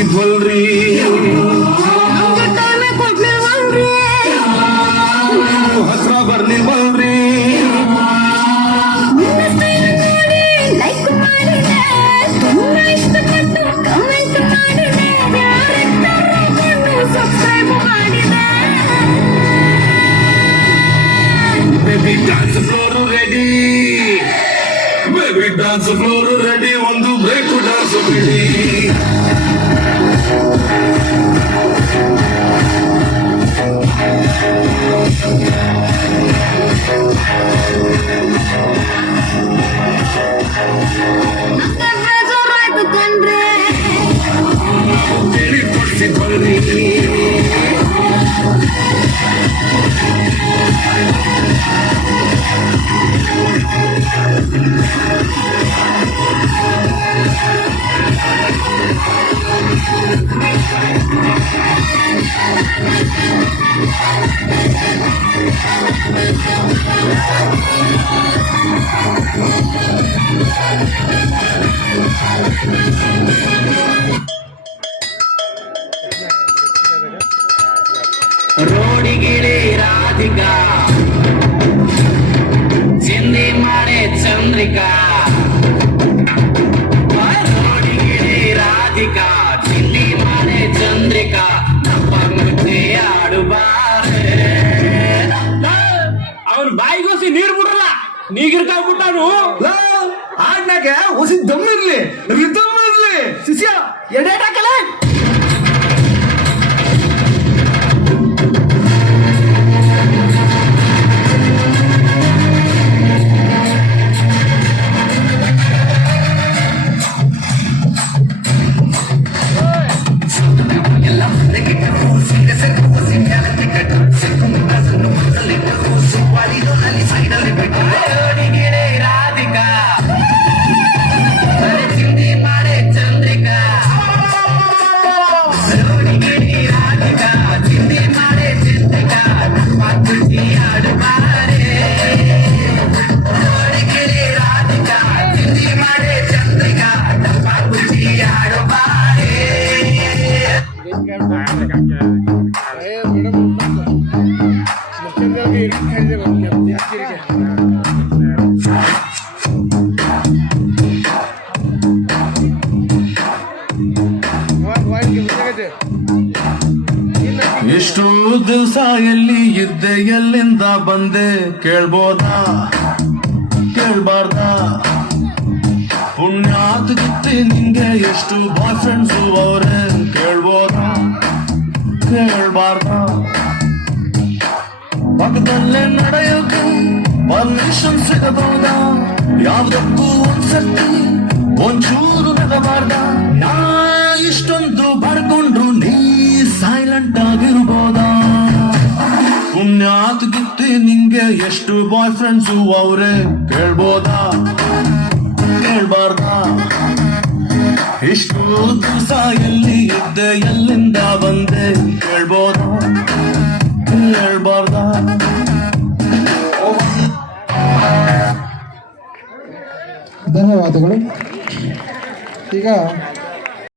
ಕೊಡ್ಸಿದ್ವಲ್ರಿ ಹತ್ರ ಬರ್ಲಿಲ್ವಲ್ರಿ baby dance floor ready baby dance floor ready ಒಂದು ಬ್ರೇಕ್ ಡಾನ್ಸ್ ಬಿಡಿ ಕೊಡ್ಸಿದ್ವಲ್ರಿ ರೋಡಿಗಿಳಿ ರಾಧಿಕಾ ಚಿಂದಿ ಮಾಡೆ ಚಂದ್ರಿಕಾ ರೋಡಿಗಿಳಿ ರಾಧಿಕಾ ಚಿಂದಿ ಮಾಡೆ ಚಂದ್ರಿಕಾ ಮುಚ್ಚಿ ಆಡುಬಾರೆ ಅವನ್ ಬಾಯಿಗೋಸಿ ನೀರ್ ಬಿಡ್ರಲ್ಲ ನೀಗಿರ್ಕಾಗ್ಬಿಟ್ಟಾನು ಆಡ್ನಾಗ ಹೊಸಿ ದಮ್ಮಿರ್ಲಿ ರಿದಮ್ ಇರ್ಲಿ ಶಿಷ್ಯ ಎಡೇಟಾಕಲೇ ಎಷ್ಟು ದಿವಸ ಎಲ್ಲಿ ಇದ್ದೆ ಎಲ್ಲಿಂದ ಬಂದೆ ಕೇಳ್ಬೋದಾ ಕೇಳ್ಬಾರ್ದ ಪುಣ್ಯಾತ್ ಗಿತ್ತಿ ನಿಂಗೆ ಎಷ್ಟು ಬಾಯ್ ಫ್ರೆಂಡ್ಸು ಅವ್ರೆ ಕೇಳ್ಬೋದಾ ಕೇಳ್ಬಾರ್ದ ಪಕ್ಕದಲ್ಲೇ ನಡೆಯೋಕೆ ಪರ್ಮಿಷನ್ ಸಿಗಬಹುದಾ ಯಾವ್ದಕ್ಕೂ ಒಂದ್ಸತಿ ಒಂಚೂರು ನಗಬಾರ್ದ ನಾ ಇಷ್ಟೊಂದು ಬಡ್ಕೊಂಡ್ರು ನೀ ಸೈಲೆಂಟ್ ಆಗಿರ್ಬೋದಾ ಪುಣ್ಯಾತ್ ಗಿತ್ತಿ ನಿಂಗೆ ಎಷ್ಟು ಬಾಯ್ ಫ್ರೆಂಡ್ಸು ಅವ್ರೆ ಕೇಳ್ಬೋದಾ ಕೇಳ್ಬಾರ್ದ ಇಷ್ಟು ದಿವಸ ಎಲ್ಲಿ ಇದ್ದೆ ಎಲ್ಲಿಂದ ಬಂದೆ ಕೇಳ್ಬೋದಾ ಕೇಳ್ಬಾರ್ದ ಧನ್ಯವಾದಗಳು. ಈಗ